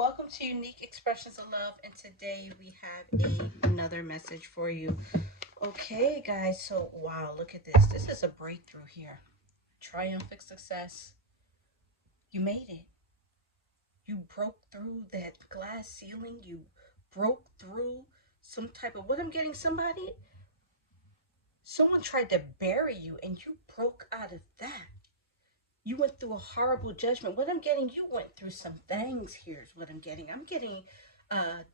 Welcome to Unique Expressions of Love, and today we have another message for you. Okay, guys, so wow, look at this. This is a breakthrough here. Triumphant success. You made it. You broke through that glass ceiling. You broke through some type of what I'm getting. Someone tried to bury you, and you broke out of that. You went through a horrible judgment. What I'm getting, you went through some things. Here's what I'm getting. I'm getting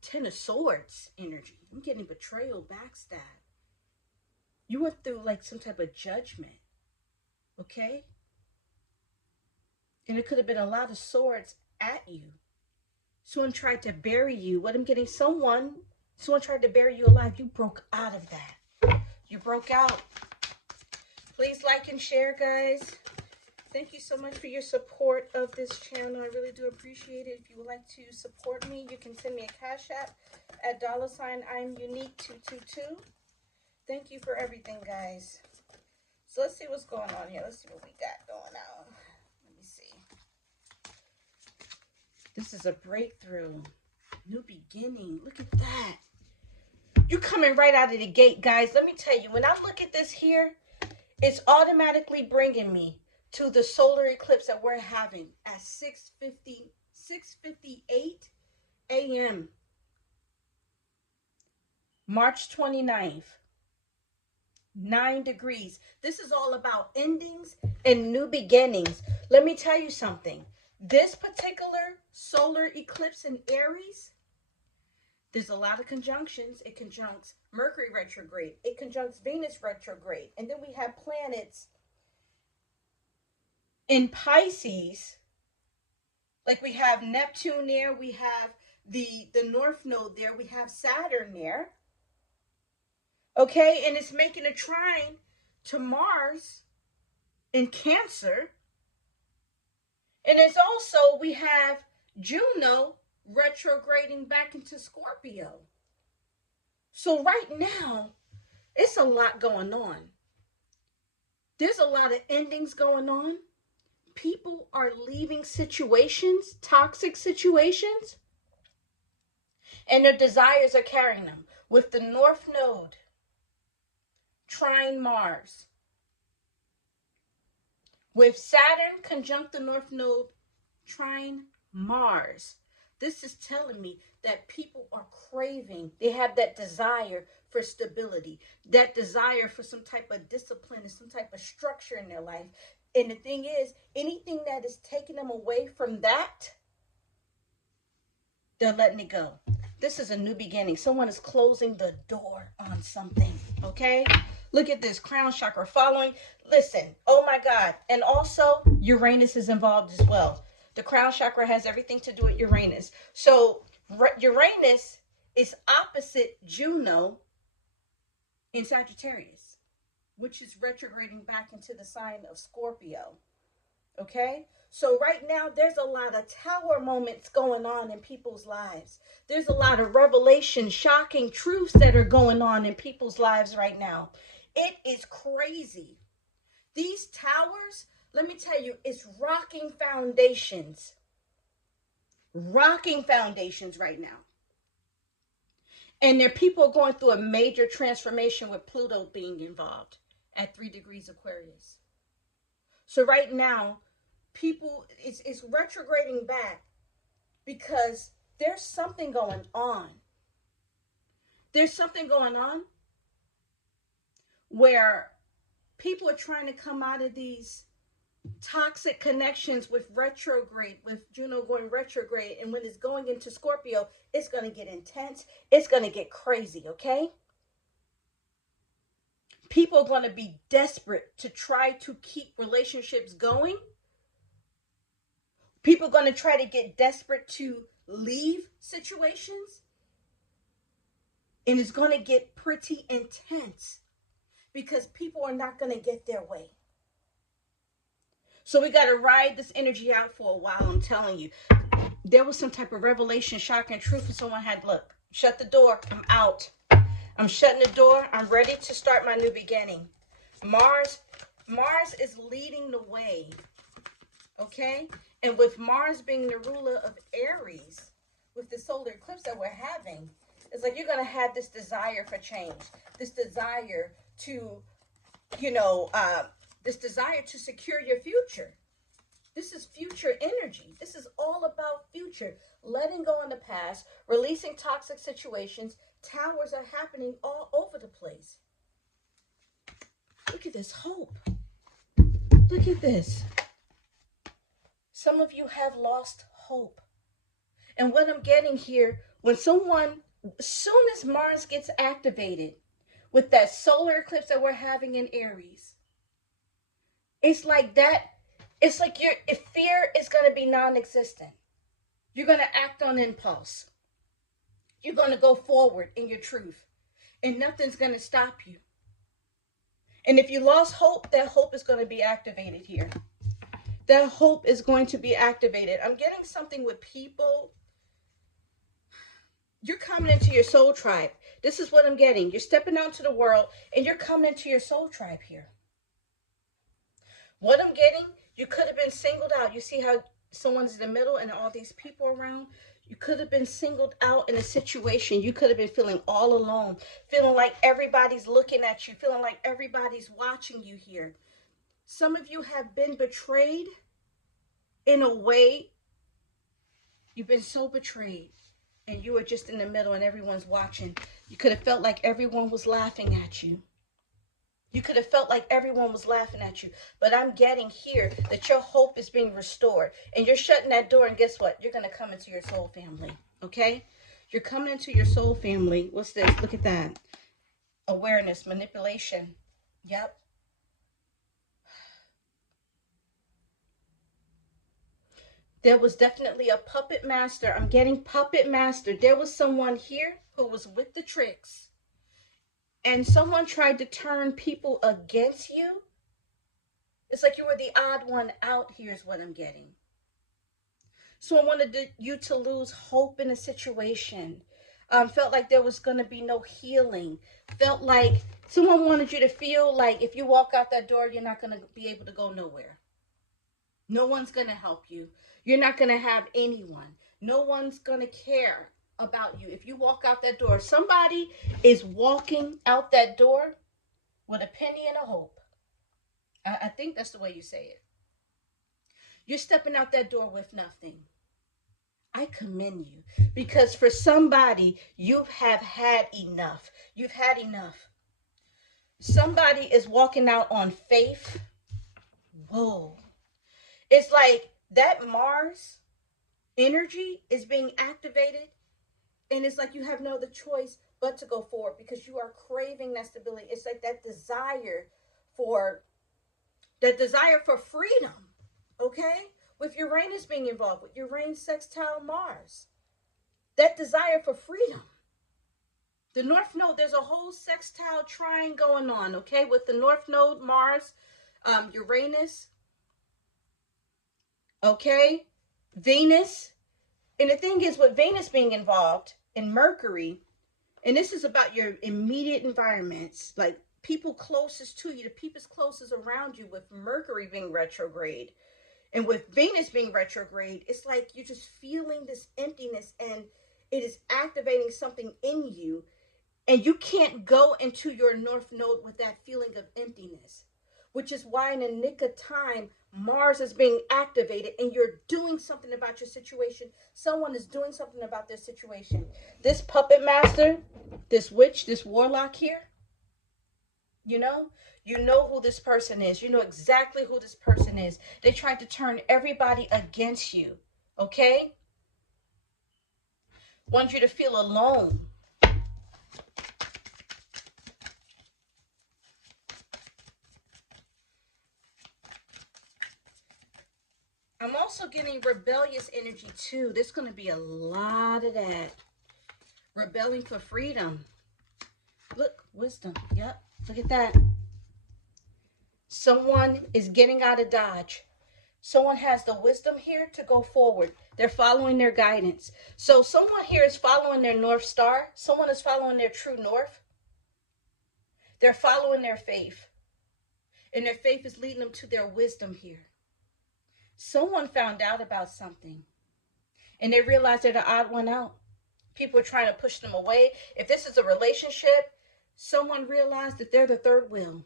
Ten of Swords energy. I'm getting betrayal, backstab. You went through like some type of judgment. Okay? And it could have been a lot of swords at you. Someone tried to bury you. What I'm getting, someone tried to bury you alive. You broke out of that. You broke out. Please like and share, guys. Thank you so much for your support of this channel. I really do appreciate it. If you would like to support me, you can send me a cash app at $I'm unique 222. Thank you for everything, guys. So let's see what's going on here. Let's see what we got going on. Let me see. This is a breakthrough. New beginning. Look at that. You're coming right out of the gate, guys. Let me tell you, when I look at this here, it's automatically bringing me to the solar eclipse that we're having at 6:58 a.m. March 29th. 9 degrees. This is all about endings and new beginnings. Let me tell you something. This particular solar eclipse in Aries, there's a lot of conjunctions. It conjuncts Mercury retrograde. It conjuncts Venus retrograde. And then we have planets in Pisces. Like we have Neptune there. We have the North Node there. We have Saturn there. Okay, and it's making a trine to Mars in Cancer. And it's also, we have Juno retrograding back into Scorpio. So right now, it's a lot going on. There's a lot of endings going on. People are leaving situations, toxic situations, and their desires are carrying them. With the North Node trine Mars, with Saturn conjunct the North Node trine Mars, this is telling me that people are craving, they have that desire for stability, that desire for some type of discipline and some type of structure in their life. And the thing is, anything that is taking them away from that, they're letting it go. This is a new beginning. Someone is closing the door on something, okay? Look at this, crown chakra following. Listen, oh my God. And also, Uranus is involved as well. The crown chakra has everything to do with Uranus. So Uranus is opposite Juno in Sagittarius, which is retrograding back into the sign of Scorpio. Okay? So right now, there's a lot of tower moments going on in people's lives. There's a lot of revelation, shocking truths that are going on in people's lives right now. It is crazy. These towers, let me tell you, it's rocking foundations. Rocking foundations right now. And there are people going through a major transformation with Pluto being involved at 3 degrees Aquarius. So right now, people, it's retrograding back because there's something going on. There's something going on where people are trying to come out of these toxic connections with retrograde, with Juno going retrograde. And when it's going into Scorpio, it's going to get intense. It's going to get crazy, okay? People are going to be desperate to try to keep relationships going. People are going to try to get desperate to leave situations. And it's going to get pretty intense because people are not going to get their way. So we got to ride this energy out for a while. I'm telling you, there was some type of revelation, shock, and truth. And someone had, look, shut the door. I'm out. I'm shutting the door. I'm ready to start my new beginning. Mars is leading the way. Okay? And with Mars being the ruler of Aries, with the solar eclipse that we're having, it's like you're going to have this desire for change, this desire to, you know, this desire to secure your future. This is future energy. This is all about future. Letting go in the past, releasing toxic situations. Towers are happening all over the place. Look at this hope. Look at this. Some of you have lost hope. And what I'm getting here, when someone, as soon as Mars gets activated with that solar eclipse that we're having in Aries, it's like that. It's like if fear is going to be non-existent. You're going to act on impulse. You're going to go forward in your truth. And nothing's going to stop you. And if you lost hope, that hope is going to be activated here. That hope is going to be activated. I'm getting something with people. You're coming into your soul tribe. This is what I'm getting. You're stepping out to the world and you're coming into your soul tribe here. What I'm getting, you could have been singled out. You see how someone's in the middle and all these people around? You could have been singled out in a situation. You could have been feeling all alone, feeling like everybody's looking at you, feeling like everybody's watching you here. Some of you have been betrayed in a way. You've been so betrayed and you were just in the middle and everyone's watching. You could have felt like everyone was laughing at you. You could have felt like everyone was laughing at you. But I'm getting here that your hope is being restored. And you're shutting that door. And guess what? You're going to come into your soul family. Okay? You're coming into your soul family. What's this? Look at that. Awareness, manipulation. Yep. There was definitely a puppet master. I'm getting puppet master. There was someone here who was with the tricks. And someone tried to turn people against you. It's like you were the odd one out. Here's what I'm getting. Someone wanted you to lose hope in a situation. Felt like there was going to be no healing. Felt like someone wanted you to feel like if you walk out that door, you're not going to be able to go nowhere. No one's going to help you. You're not going to have anyone. No one's going to care about you. If you walk out that door, somebody is walking out that door with a penny and a hope. I think that's the way you say it. You're stepping out that door with nothing. I commend you because for somebody, you have had enough. You've had enough. Somebody is walking out on faith. Whoa. It's like that Mars energy is being activated. And it's like you have no other choice but to go forward because you are craving that stability. It's like that desire for freedom, okay? With Uranus being involved, with Uranus sextile Mars. That desire for freedom. The North Node, there's a whole sextile trine going on, okay? With the North Node, Mars, Uranus, okay? Venus. And the thing is, with Venus being involved in Mercury, and this is about your immediate environments, like people closest to you, the people closest around you, with Mercury being retrograde, and with Venus being retrograde, it's like you're just feeling this emptiness, and it is activating something in you, and you can't go into your North Node with that feeling of emptiness, which is why in the nick of time, Mars is being activated and you're doing something about your situation. Someone is doing something about their situation. This puppet master, this witch, this warlock here, you know who this person is. You know exactly who this person is. They tried to turn everybody against you, okay? Want you to feel alone. I'm also getting rebellious energy too. There's going to be a lot of that. Rebelling for freedom. Look, wisdom. Yep, look at that. Someone is getting out of Dodge. Someone has the wisdom here to go forward. They're following their guidance. So someone here is following their North Star. Someone is following their true north. They're following their faith. And their faith is leading them to their wisdom here. Someone found out about something. And they realize they're the odd one out. People are trying to push them away. If this is a relationship, someone realized that they're the third wheel.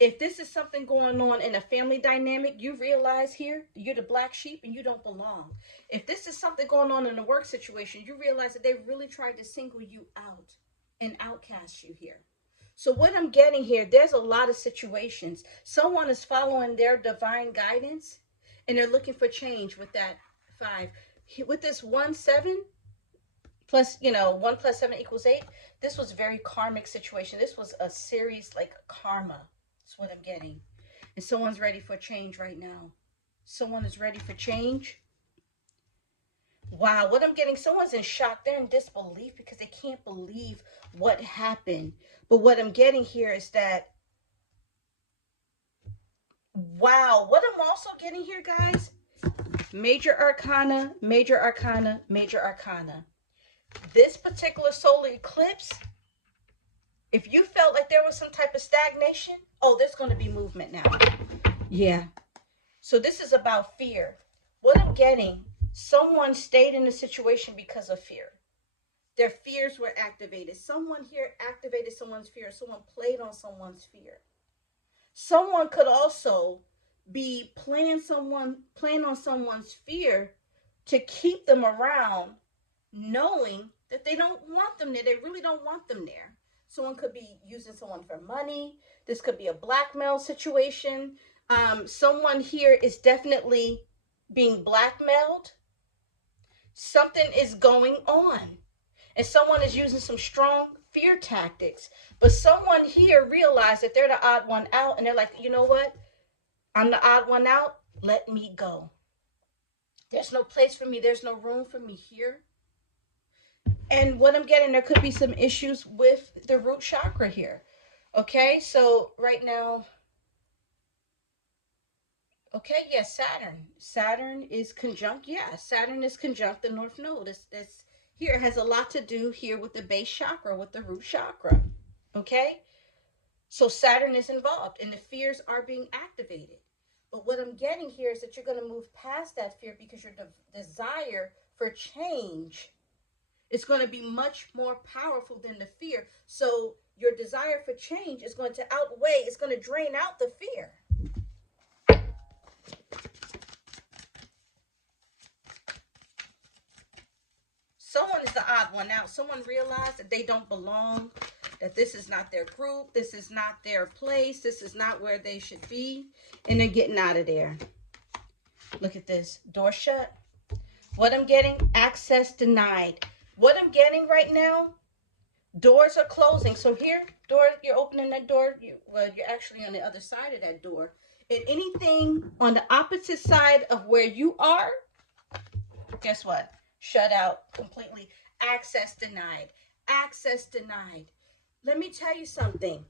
If this is something going on in a family dynamic, you realize here you're the black sheep and you don't belong. If this is something going on in a work situation, you realize that they really tried to single you out and outcast you here. So what I'm getting here, there's a lot of situations. Someone is following their divine guidance and they're looking for change with that 5. With this 1-7 plus, 1 plus 7 equals 8. This was a very karmic situation. This was a series like karma. That's what I'm getting. And someone's ready for change right now. Someone is ready for change. Wow, what I'm getting, someone's in shock. They're in disbelief because they can't believe what happened. But what I'm getting here is that, wow, what I'm also getting here, guys, major arcana, major arcana, major arcana. This particular solar eclipse, if you felt like there was some type of stagnation, oh, there's going to be movement now. Yeah. So this is about fear. What I'm getting, someone stayed in the situation because of fear. Their fears were activated. Someone here activated someone's fear. Someone played on someone's fear. Someone could also be playing on someone's fear to keep them around, knowing that they don't want them there. They really don't want them there. Someone could be using someone for money. This could be a blackmail situation. Someone here is definitely being blackmailed. Something is going on. And someone is using some strong fear tactics. But someone here realized that they're the odd one out. And they're like, you know what? I'm the odd one out. Let me go. There's no place for me. There's no room for me here. And what I'm getting, there could be some issues with the root chakra here. Okay, so right now, okay, yes, Saturn. Saturn is conjunct, Saturn is conjunct the North Node. This here has a lot to do here with the base chakra, with the root chakra. Okay, so Saturn is involved and the fears are being activated. But what I'm getting here is that you're going to move past that fear because your desire for change is going to be much more powerful than the fear. So your desire for change is going to outweigh, it's going to drain out the fear. Someone is the odd one out. Someone realized that they don't belong, that this is not their group, this is not their place, this is not where they should be, and they're getting out of there. Look at this. Door shut. What I'm getting, access denied. What I'm getting right now, doors are closing. So here, door, you're opening that door. You're actually on the other side of that door. And anything on the opposite side of where you are, guess what? Shut out completely. Access denied. Access denied. Let me tell you something.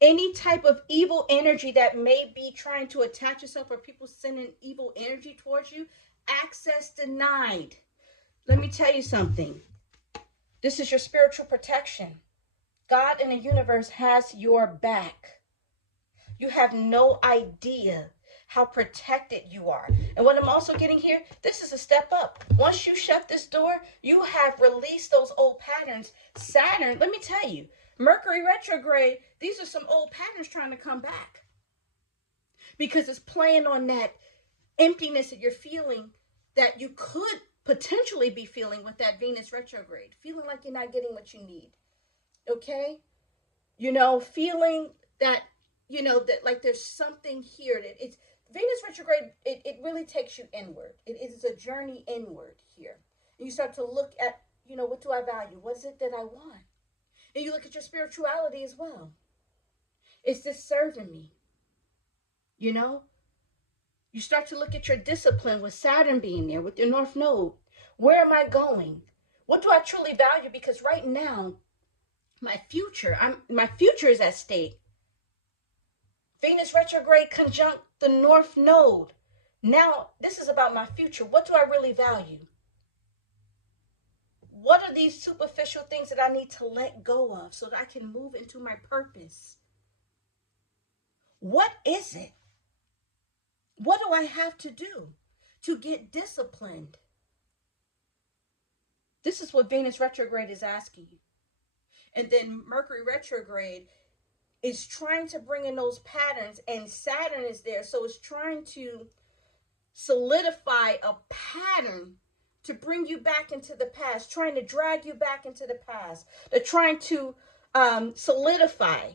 Any type of evil energy that may be trying to attach itself or people sending evil energy towards you, access denied. Let me tell you something. This is your spiritual protection. God in the universe has your back. You have no idea how protected you are. And what I'm also getting here, this is a step up. Once you shut this door, you have released those old patterns. Saturn, let me tell you, Mercury retrograde, these are some old patterns trying to come back. Because it's playing on that emptiness that you're feeling that you could potentially be feeling with that Venus retrograde. Feeling like you're not getting what you need. Okay? Feeling that, that like there's something here that it's Venus retrograde, it really takes you inward. It is a journey inward here. And you start to look at, what do I value? What is it that I want? And you look at your spirituality as well. Is this serving me? You start to look at your discipline with Saturn being there, with your North Node. Where am I going? What do I truly value? Because right now, my future is at stake. Venus retrograde conjunct the North Node. Now, this is about my future. What do I really value? What are these superficial things that I need to let go of so that I can move into my purpose? What is it? What do I have to do to get disciplined? This is what Venus retrograde is asking you. And then Mercury retrograde is trying to bring in those patterns, and Saturn is there. So it's trying to solidify a pattern to bring you back into the past, trying to drag you back into the past. They're trying to solidify.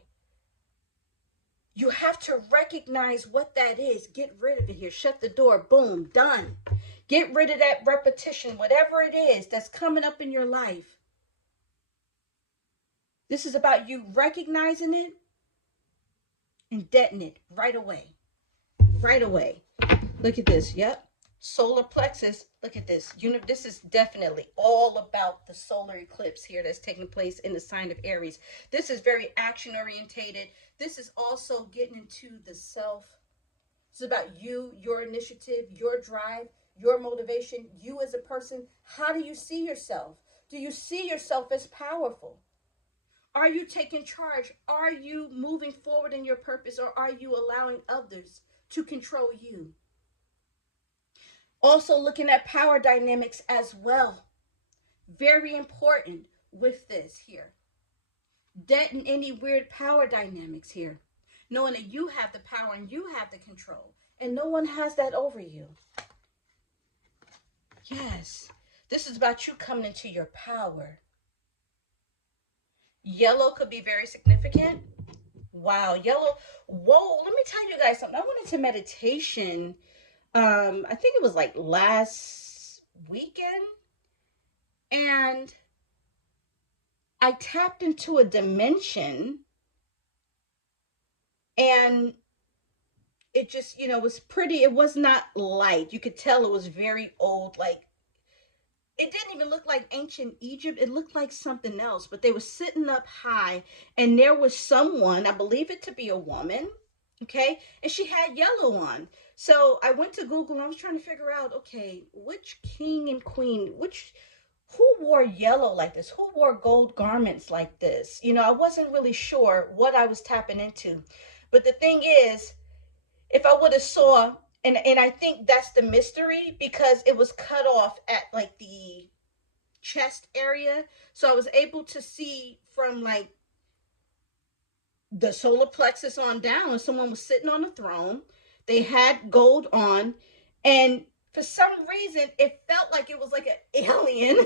You have to recognize what that is. Get rid of it here. Shut the door. Boom. Done. Get rid of that repetition, whatever it is that's coming up in your life. This is about you recognizing it and deadening it right away. Right away. Look at this. Yep. Solar plexus. Look at this. This is definitely all about the solar eclipse here that's taking place in the sign of Aries. This is very action orientated. This is also getting into the self. It's about you, your initiative, your drive, your motivation, you as a person. How do you see yourself? Do you see yourself as powerful? Are you taking charge? Are you moving forward in your purpose, or are you allowing others to control you? Also looking at power dynamics as well. Very important with this here. Deaden any weird power dynamics here. Knowing that you have the power and you have the control, and no one has that over you. Yes, this is about you coming into your power. Yellow could be very significant. Wow, yellow. Whoa, let me tell you guys something. I went into meditation. I think it was like last weekend. And I tapped into a dimension. And it just, was pretty. It was not light. You could tell it was very old. Like, it didn't even look like ancient Egypt. It looked like something else. But they were sitting up high, and there was someone, I believe it to be a woman, okay? And she had yellow on. So I went to Google, and I was trying to figure out, okay, which king and queen, who wore yellow like this? Who wore gold garments like this? I wasn't really sure what I was tapping into. But the thing is, if I would have saw, and I think that's the mystery, because it was cut off at like the chest area. So I was able to see from like the solar plexus on down, and someone was sitting on a throne. They had gold on, and for some reason it felt like it was like an alien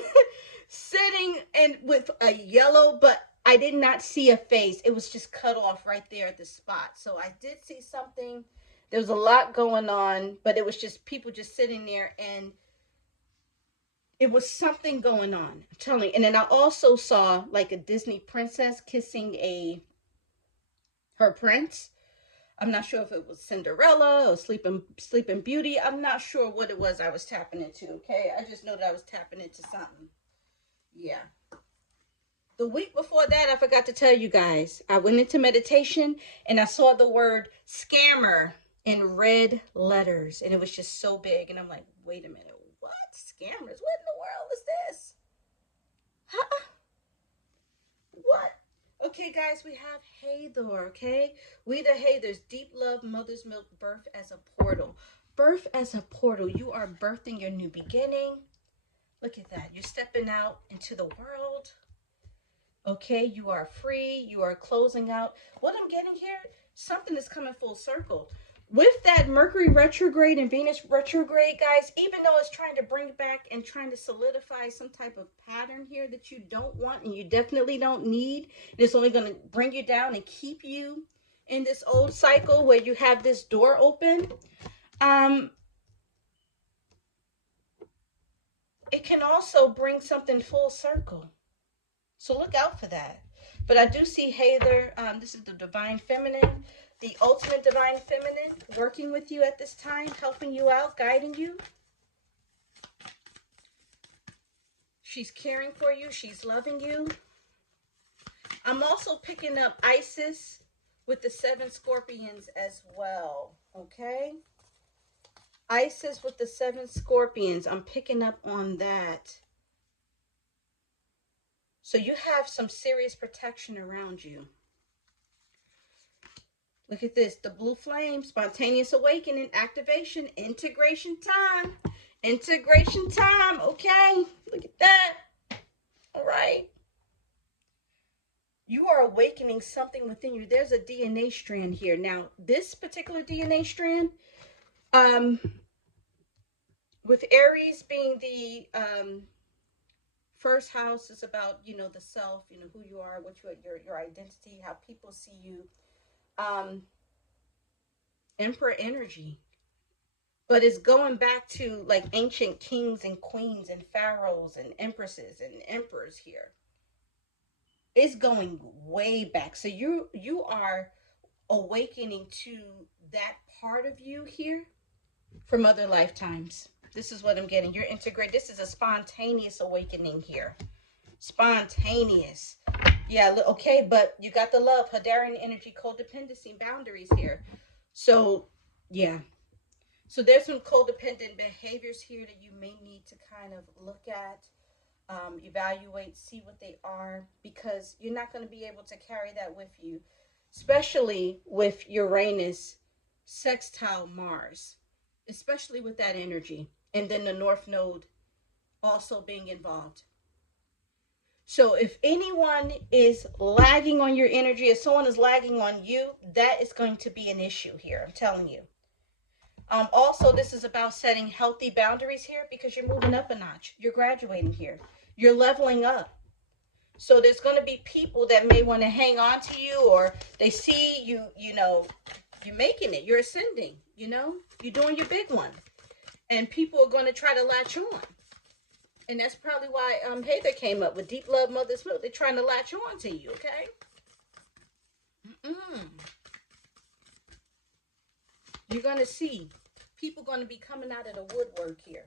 sitting and with a yellow, but I did not see a face. It was just cut off right there at the spot. So I did see something. There was a lot going on, but it was just people just sitting there, and it was something going on. I'm telling you. And then I also saw like a Disney princess kissing her prince. I'm not sure if it was Cinderella or Sleeping Beauty. I'm not sure what it was I was tapping into, okay? I just know that I was tapping into something. Yeah. The week before that, I forgot to tell you guys, I went into meditation and I saw the word scammer in red letters, and it was just so big. And I'm like, wait a minute, what? Scammers? What in the world is this? Huh? What? Okay, guys, we have Hathor, okay? We the Hathors, deep love, mother's milk, birth as a portal. Birth as a portal. You are birthing your new beginning. Look at that. You're stepping out into the world. Okay, you are free. You are closing out. What I'm getting here, something is coming full circle. With that Mercury retrograde and Venus retrograde, guys, even though it's trying to bring back and trying to solidify some type of pattern here that you don't want and you definitely don't need, it's only going to bring you down and keep you in this old cycle where you have this door open. It can also bring something full circle. So look out for that. But I do see Hathor. This is the divine feminine, the ultimate divine feminine, working with you at this time, helping you out, guiding you. She's caring for you. She's loving you. I'm also picking up Isis with the 7 scorpions as well. Okay? Isis with the 7 scorpions. I'm picking up on that. So you have some serious protection around you. Look at this. The blue flame, spontaneous awakening, activation, integration time. Integration time, okay? Look at that. All right. You are awakening something within you. There's a DNA strand here. Now, this particular DNA strand, um, with Aries being the first house, is about, the self, who you are, what your identity, how people see you. Um, Emperor energy. But it's going back to like ancient kings and queens and pharaohs and empresses and emperors here. It's going way back. So you are awakening to that part of you here from other lifetimes. This is what I'm getting. You're integrated. This is a spontaneous awakening here. Spontaneous. Yeah, okay, but you got the love, Hadarian energy, codependency, and boundaries here. So, yeah. So there's some codependent behaviors here that you may need to kind of look at, evaluate, see what they are, because you're not going to be able to carry that with you, especially with Uranus sextile Mars, especially with that energy. And then the North Node also being involved. So if anyone is lagging on your energy, if someone is lagging on you, that is going to be an issue here. I'm telling you. Also, this is about setting healthy boundaries here because you're moving up a notch. You're graduating here. You're leveling up. So there's going to be people that may want to hang on to you, or they see you, you're making it. You're ascending, you're doing your big one. And people are going to try to latch on. And that's probably why Heather came up with Deep Love Mother's Milk. They're trying to latch on to you, okay? You're going to see people going to be coming out of the woodwork here,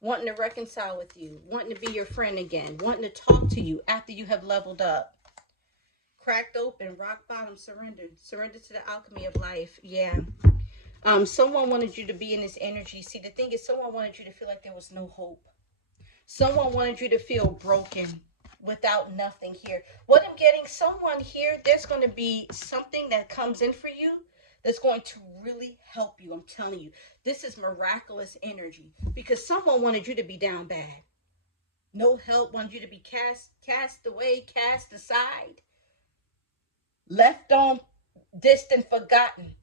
wanting to reconcile with you, wanting to be your friend again, wanting to talk to you after you have leveled up. Cracked open, rock bottom, surrendered to the alchemy of life. Yeah. Someone wanted you to be in this energy. See, the thing is, someone wanted you to feel like there was no hope. Someone wanted you to feel broken, without nothing here. What I'm getting, someone here, there's going to be something that comes in for you that's going to really help you. I'm telling you, this is miraculous energy because someone wanted you to be down bad. No help, wanted you to be cast away, cast aside, left on, distant, forgotten,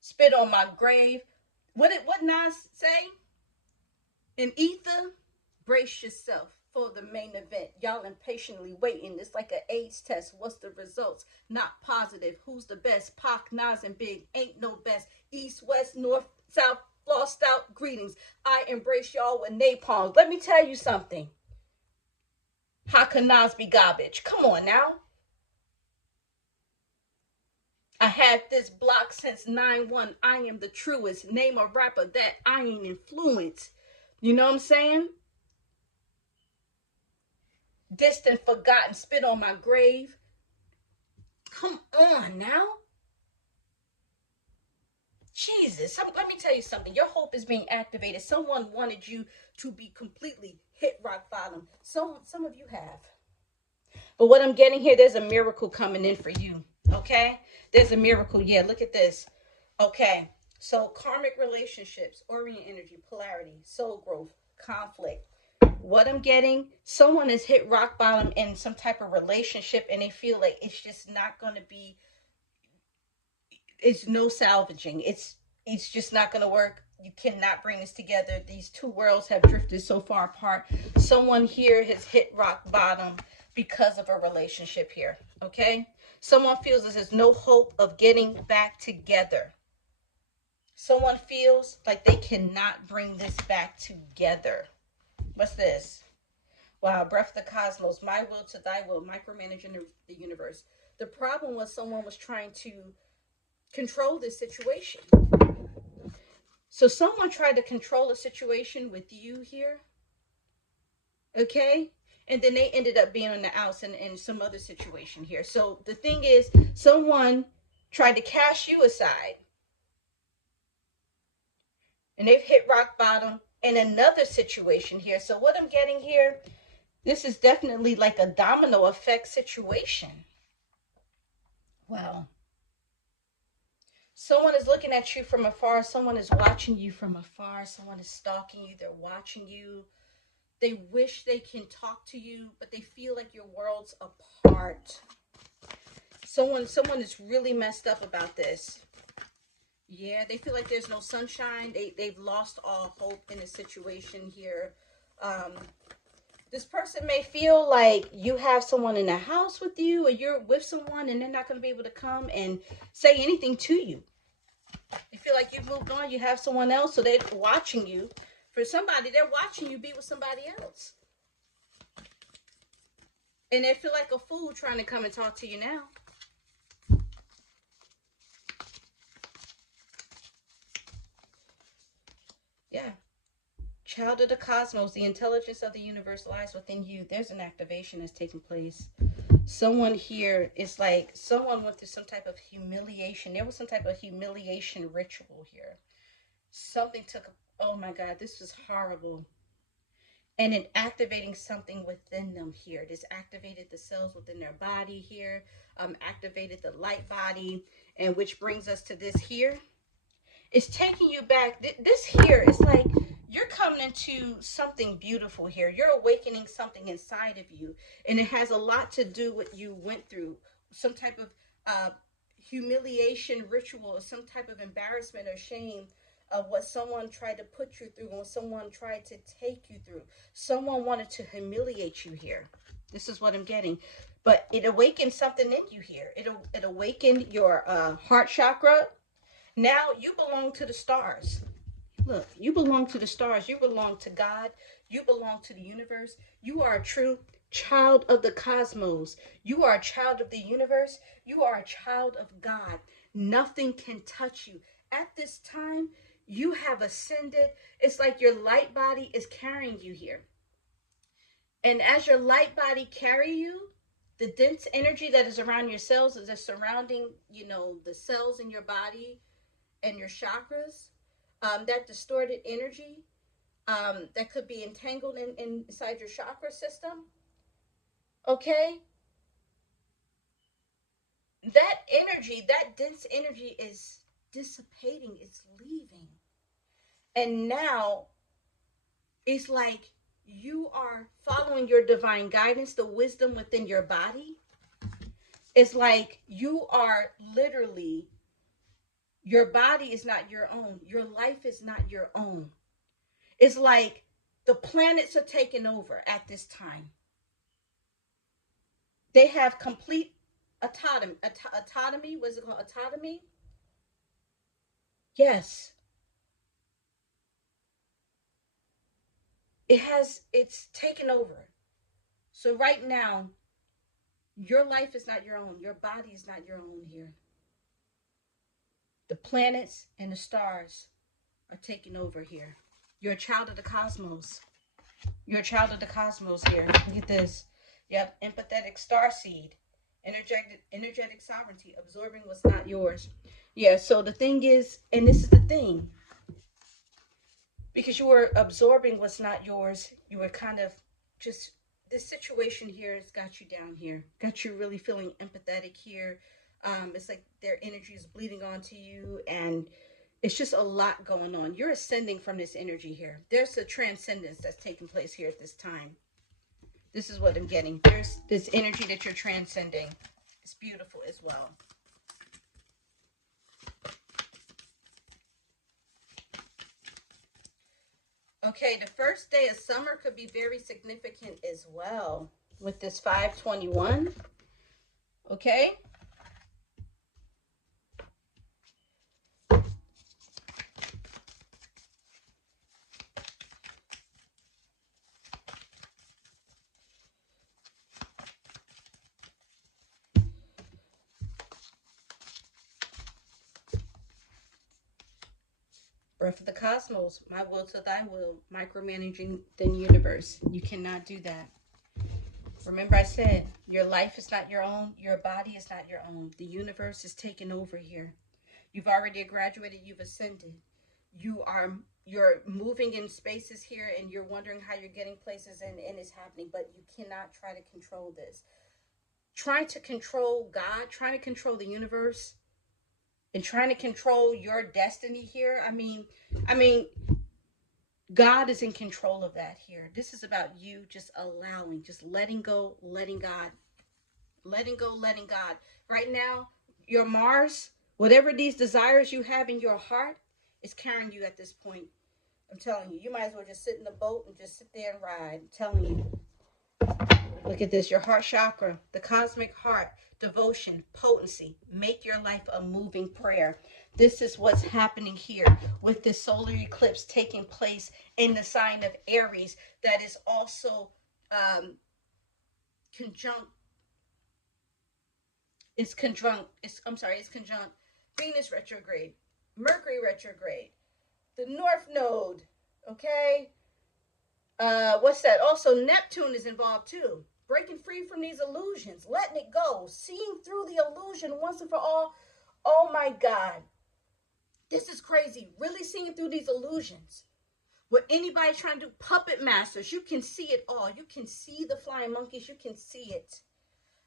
spit on my grave. What Nas say? In ether, brace yourself for the main event. Y'all impatiently waiting. It's like an AIDS test. What's the results? Not positive. Who's the best? Pac, Nas, and Big. Ain't no best. East, west, north, south, lost out. Greetings. I embrace y'all with napalm. Let me tell you something. How can Nas be garbage? Come on now. I had this block since 9-1. I am the truest. Name a rapper that I ain't influenced. You know what I'm saying? Distant, forgotten, spit on my grave. Come on now. Jesus, let me tell you something. Your hope is being activated. Someone wanted you to be completely hit rock bottom. Some of you have. But what I'm getting here, there's a miracle coming in for you. Okay? There's a miracle. Yeah, look at this. Okay. So karmic relationships, Orient energy, polarity, soul growth, conflict. What I'm getting, someone has hit rock bottom in some type of relationship and they feel like it's just not going to be, it's no salvaging. It's just not going to work. You cannot bring this together. These two worlds have drifted so far apart. Someone here has hit rock bottom because of a relationship here. Okay? Someone feels there's no hope of getting back together. Someone feels like they cannot bring this back together. What's this? Wow, breath of the cosmos, my will to thy will, micromanaging the universe. The problem was someone was trying to control this situation. So someone tried to control a situation with you here. Okay? And then they ended up being on the outs in some other situation here. So the thing is, someone tried to cast you aside. And they've hit rock bottom in another situation here. So what I'm getting here, this is definitely like a domino effect situation. Wow. Someone is looking at you from afar. Someone is watching you from afar. Someone is stalking you. They're watching you. They wish they can talk to you, but they feel like your world's apart. Someone is really messed up about this. Yeah, they feel like there's no sunshine. They've lost all hope in the situation here. Um, this person may feel like you have someone in the house with you, or you're with someone, and they're not going to be able to come and say anything to you. They feel like you've moved on. You have someone else, so they're watching you. For somebody, they're watching you be with somebody else, and they feel like a fool trying to come and talk to you now. Yeah. Child of the cosmos, the intelligence of the universe lies within you. There's an activation that's taking place. Someone here is like, someone went through some type of humiliation. There was some type of humiliation ritual here. Something took, oh my God, this was horrible. And it activating something within them here. This activated the cells within their body here, activated the light body, and which brings us to this here. It's taking you back. This here is like you're coming into something beautiful here. You're awakening something inside of you, and it has a lot to do with what you went through. Some type of humiliation ritual, or some type of embarrassment or shame of what someone tried to put you through, or someone tried to take you through. Someone wanted to humiliate you here. This is what I'm getting. But it awakened something in you here. It awakened your heart chakra. Now you belong to the stars. Look, you belong to the stars. You belong to God. You belong to the universe. You are a true child of the cosmos. You are a child of the universe. You are a child of God. Nothing can touch you. At this time, you have ascended. It's like your light body is carrying you here. And as your light body carry you, the dense energy that is around your cells is surrounding, the cells in your body and your chakras, that distorted energy that could be entangled inside your chakra system. Okay, that energy, that dense energy is dissipating, it's leaving. And now it's like you are following your divine guidance, the wisdom within your body. It's like you are literally, your body is not your own, your life is not your own. It's like the planets are taking over at this time. They have complete autonomy. Autonomy, what is it called? Autonomy? Yes. It's taken over. So right now, your life is not your own. Your body is not your own here. The planets and the stars are taking over here. You're a child of the cosmos. You're a child of the cosmos here. Look at this. Yep, empathetic star seed. Energetic sovereignty, absorbing what's not yours. Yeah, so the thing is, and this is the thing, because you were absorbing what's not yours, you were kind of just, this situation here has got you down here, got you really feeling empathetic here. It's like their energy is bleeding onto you, and it's just a lot going on. You're ascending from this energy here. There's a transcendence that's taking place here at this time. This is what I'm getting. There's this energy that you're transcending. It's beautiful as well. Okay, the first day of summer could be very significant as well with this 521. Okay. Birth of the cosmos, my will to thy will, micromanaging the universe. You cannot do that. Remember I said, your life is not your own, your body is not your own. The universe is taking over here. You've already graduated, you've ascended. You're moving in spaces here, and you're wondering how you're getting places, and it's happening, but you cannot try to control this. Trying to control God, trying to control the universe, and trying to control your destiny here. I mean, God is in control of that here. This is about you just allowing, just letting go, letting God, letting go, letting God. Right now, your Mars, whatever these desires you have in your heart, is carrying you at this point. I'm telling you, you might as well just sit in the boat and just sit there and ride. I'm telling you. Look at this, your heart chakra, the cosmic heart, devotion, potency. Make your life a moving prayer. This is what's happening here with this solar eclipse taking place in the sign of Aries that is also conjunct. It's conjunct. It's conjunct Venus retrograde, Mercury retrograde, the North Node. Okay. What's that? Also, Neptune is involved too. Breaking free from these illusions, letting it go, seeing through the illusion once and for all. Oh my God. This is crazy. Really seeing through these illusions. With anybody trying to do puppet masters, you can see it all. You can see the flying monkeys. You can see it.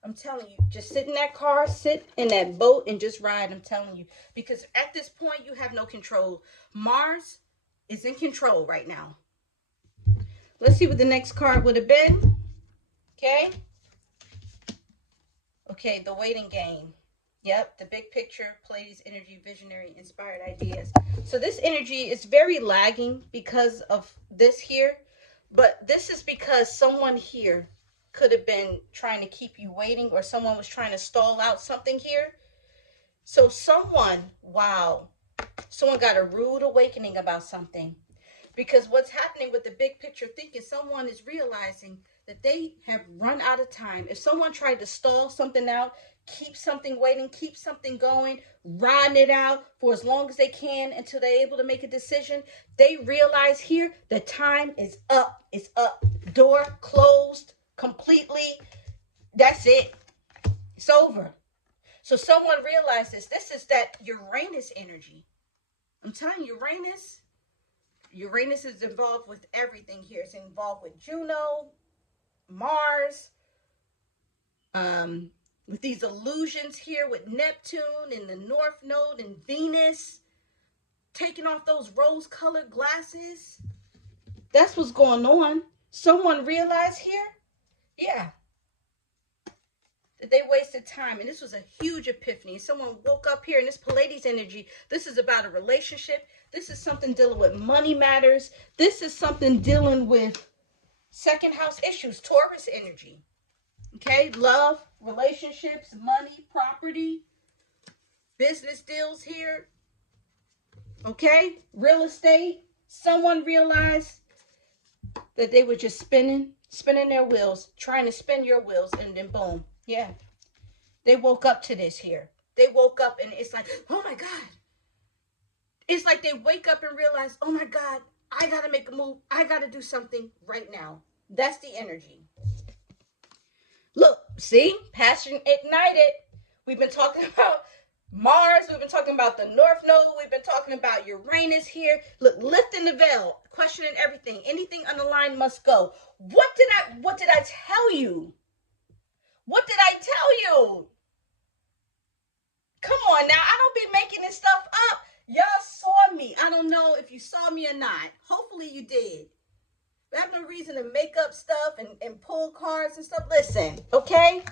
I'm telling you, just sit in that car, sit in that boat, and just ride. I'm telling you. Because at this point, you have no control. Mars is in control right now. Let's see what the next card would have been. Okay. Okay, the waiting game. Yep, the big picture, Pleiades energy, visionary, inspired ideas. So this energy is very lagging because of this here. But this is because someone here could have been trying to keep you waiting, or someone was trying to stall out something here. So someone, wow, someone got a rude awakening about something. Because what's happening with the big picture thinking, someone is realizing that they have run out of time. If someone tried to stall something out, keep something waiting, keep something going, riding it out for as long as they can until they're able to make a decision, they realize here the time is up. It's up. Door closed completely. That's it. It's over. So someone realizes this is that Uranus energy. I'm telling you, Uranus is involved with everything here. It's involved with Juno, Mars, with these illusions here with Neptune and the North Node and Venus, taking off those rose-colored glasses. That's what's going on. Someone realized here, yeah, that they wasted time. And this was a huge epiphany. Someone woke up here in this Pleiades energy. This is about a relationship. This is something dealing with money matters. This is something dealing with second house issues, Taurus energy. Okay, love, relationships, money, property, business deals here. Okay, real estate. Someone realized that they were just spinning their wheels, trying to spin your wheels, and then boom. Yeah. They woke up to this here. They woke up and it's like, oh my God. It's like they wake up and realize, oh my God, I got to make a move. I got to do something right now. That's the energy. Look, see, passion ignited. We've been talking about Mars. We've been talking about the North Node. We've been talking about Uranus here. Look, lifting the veil, questioning everything. Anything on the line must go. What did I tell you? What did I tell you? Come on now. I don't be making this stuff up. Y'all saw me. I don't know if you saw me or not. Hopefully you did. I have no reason to make up stuff and pull cards and stuff. Listen, okay?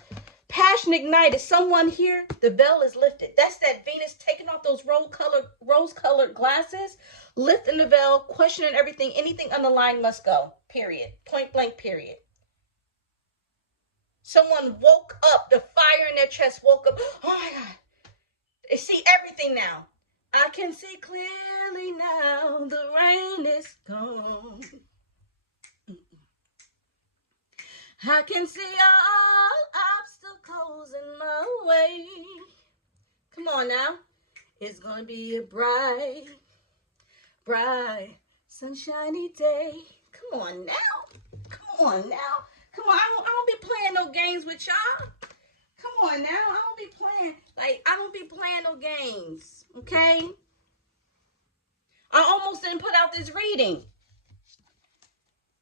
Passion ignited. Someone here, the veil is lifted. That's that Venus taking off those rose-colored glasses, lifting the veil, questioning everything. Anything on the line must go. Period. Point blank, period. Someone woke up. The fire in their chest woke up. Oh my God. They see everything now. I can see clearly now. The rain is gone. I can see all obstacles in my way. Come on now. It's going to be a bright, sunshiny day. Come on now. Come on now. Come on. I don't be playing no games with y'all. Come on now. I don't be playing no games. Okay? I almost didn't put out this reading.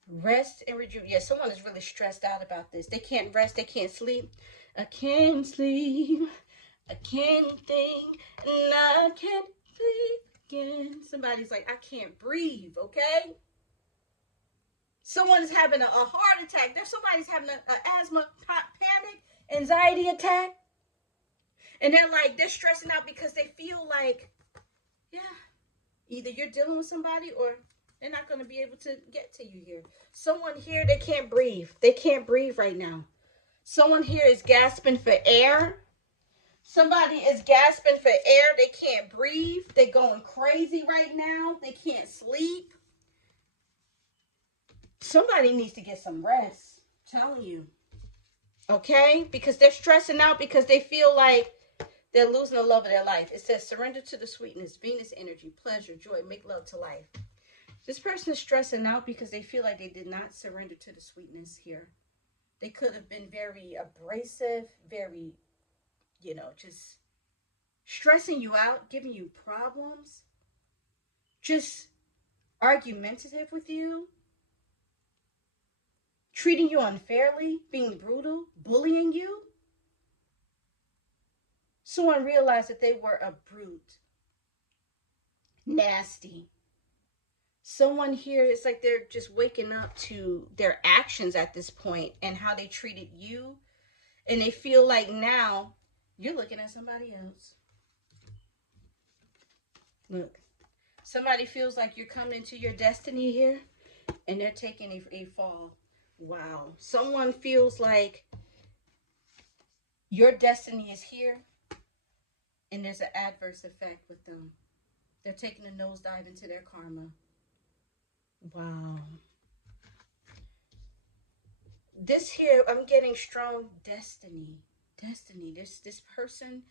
Rest and rejuvenate. Yeah, someone is really stressed out about this. They can't rest. They can't sleep. I can't sleep. I can't think. And I can't breathe again. Somebody's like, I can't breathe, okay? Someone is having a heart attack. There's somebody's having an asthma, panic, anxiety attack. And they're stressing out because they feel like, yeah, either you're dealing with somebody or they're not going to be able to get to you here. Someone here, they can't breathe. They can't breathe right now. Someone here is gasping for air. Somebody is gasping for air. They can't breathe. They're going crazy right now. They can't sleep. Somebody needs to get some rest. I'm telling you. Okay? Because they're stressing out because they feel like they're losing the love of their life. It says, surrender to the sweetness, Venus energy, pleasure, joy, make love to life. This person is stressing out because they feel like they did not surrender to the sweetness here. They could have been very abrasive, very, just stressing you out, giving you problems, just argumentative with you, treating you unfairly, being brutal, bullying you. Someone realized that they were a brute, nasty. Someone here, it's like they're just waking up to their actions at this point and how they treated you. And they feel like now you're looking at somebody else. Look, somebody feels like you're coming into your destiny here and they're taking a fall. Wow. Someone feels like your destiny is here and there's an adverse effect with them. They're taking a nosedive into their karma. Wow. This here, I'm getting strong destiny. Destiny. This person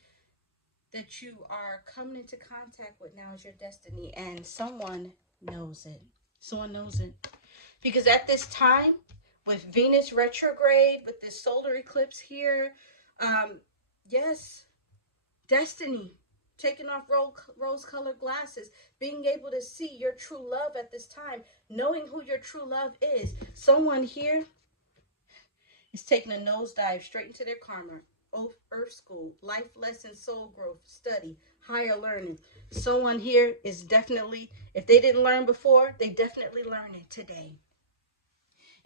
that you are coming into contact with now is your destiny. And someone knows it. Someone knows it. Because at this time, with Venus retrograde, with this solar eclipse here, yes, destiny. Taking off rose-colored glasses, being able to see your true love at this time, knowing who your true love is. Someone here is taking a nosedive straight into their karma. Earth school, life lesson, soul growth, study, higher learning. Someone here is definitely, if they didn't learn before, they definitely learn it today.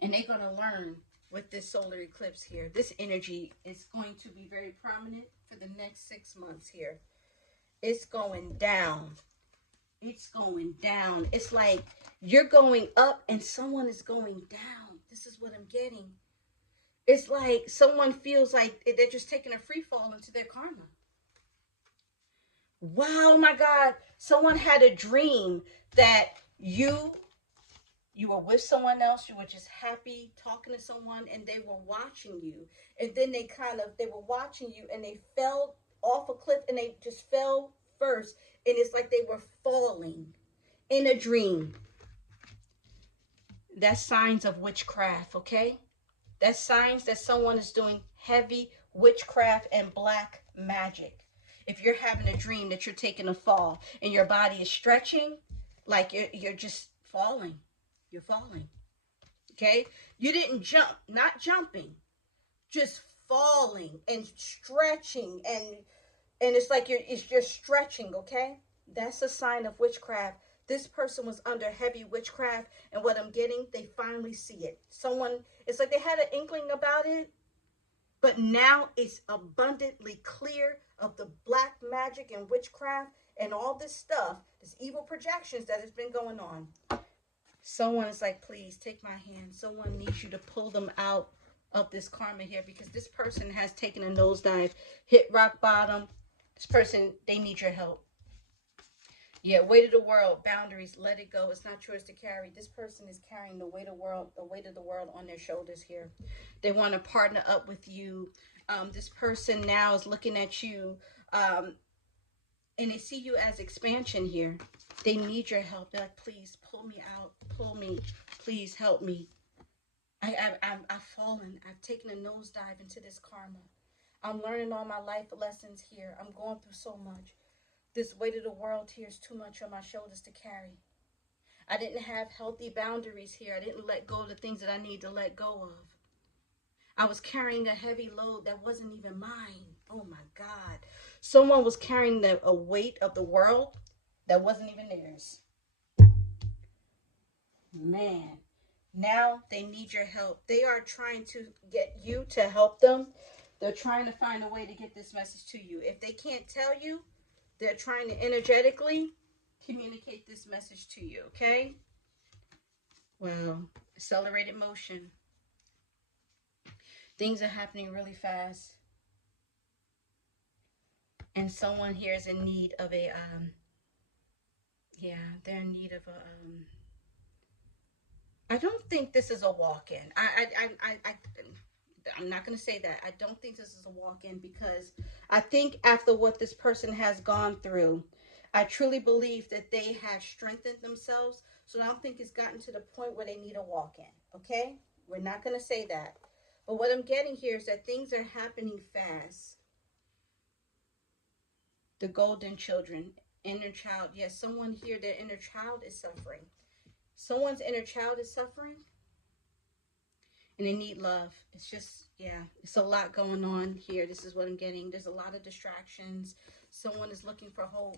And they're going to learn with this solar eclipse here. This energy is going to be very prominent for the next 6 months here. It's going down. It's going down. It's like you're going up and someone is going down. This is what I'm getting. It's like someone feels like they're just taking a free fall into their karma. Wow, my God. Someone had a dream that you were with someone else. You were just happy talking to someone and they were watching you. And then they were watching you and they fell off a cliff and they just fell first. And it's like they were falling in a dream. That's signs of witchcraft, okay? That's signs that someone is doing heavy witchcraft and black magic. If you're having a dream that you're taking a fall and your body is stretching, like you're just falling. You're falling. Okay? You didn't jump, not jumping, just falling and stretching and it's like you're stretching, okay? That's a sign of witchcraft. This person was under heavy witchcraft, and what I'm getting, they finally see it. It's like they had an inkling about it, but now it's abundantly clear of the black magic and witchcraft and all this stuff, this evil projections that has been going on. Someone is like, please take my hand. Someone needs you to pull them out of this karma here because this person has taken a nosedive, hit rock bottom. This person, they need your help. Yeah, weight of the world, boundaries, let it go. It's not yours to carry. This person is carrying the weight of the world on their shoulders here. They want to partner up with you. This person now is looking at you, and they see you as expansion here. They need your help. They're like, please pull me out. Pull me. Please help me. I've fallen. I've taken a nosedive into this karma. I'm learning all my life lessons here. I'm going through so much. This weight of the world here is too much on my shoulders to carry. I didn't have healthy boundaries here. I didn't let go of the things that I need to let go of. I was carrying a heavy load that wasn't even mine. Oh my God. Someone was carrying a weight of the world that wasn't even theirs. Man. Now they need your help. They are trying to get you to help them. They're trying to find a way to get this message to you. If they can't tell you, they're trying to energetically communicate this message to you, okay? Well, accelerated motion. Things are happening really fast. And someone here is in need of a, yeah, they're in need of a, I don't think this is a walk-in. I'm not going to say that. I don't think this is a walk-in because I think after what this person has gone through, I truly believe that they have strengthened themselves. So I don't think it's gotten to the point where they need a walk-in. Okay? We're not going to say that. But what I'm getting here is that things are happening fast. The golden children, inner child. Yes, someone here, their inner child is suffering. Someone's inner child is suffering. And they need love. It's just, yeah, it's a lot going on here. This is what I'm getting. There's a lot of distractions. Someone is looking for hope.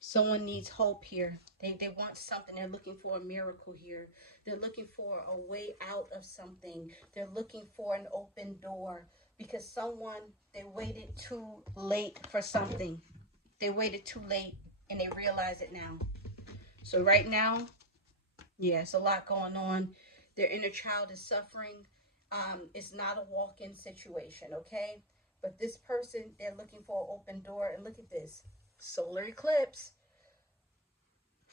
Someone needs hope here. They want something. They're looking for a miracle here. They're looking for a way out of something. They're looking for an open door because someone, they waited too late for something. They waited too late and they realize it now. So right now, yeah, it's a lot going on. Their inner child is suffering. It's not a walk-in situation, okay? But this person, they're looking for an open door. And look at this. Solar eclipse.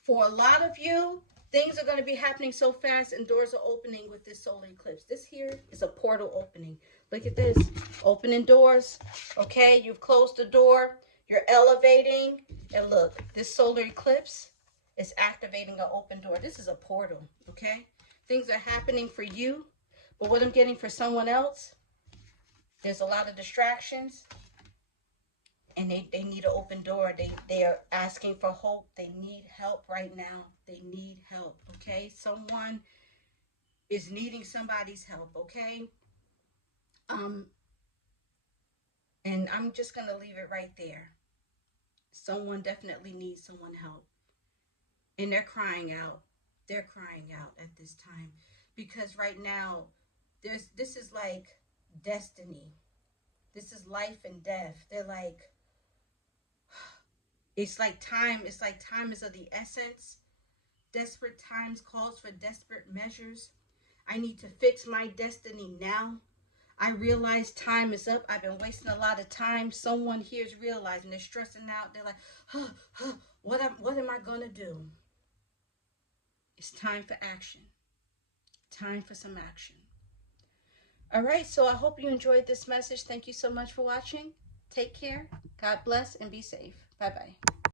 For a lot of you, things are going to be happening so fast and doors are opening with this solar eclipse. This here is a portal opening. Look at this. Opening doors. Okay, you've closed the door. You're elevating. And look, this solar eclipse is activating an open door. This is a portal, okay? Things are happening for you. But what I'm getting for someone else, there's a lot of distractions. And they need an open door. They are asking for hope. They need help right now. They need help, okay? Someone is needing somebody's help, okay? And I'm just going to leave it right there. Someone definitely needs someone help. And they're crying out. They're crying out at this time. Because right now, this is like destiny. This is life and death. They're like, it's like time is of the essence. Desperate times calls for desperate measures. I need to fix my destiny now. I realize time is up. I've been wasting a lot of time. Someone here is realizing they're stressing out. They're like, what am I going to do? It's time for action. Time for some action. All right, so I hope you enjoyed this message. Thank you so much for watching. Take care. God bless and be safe. Bye-bye.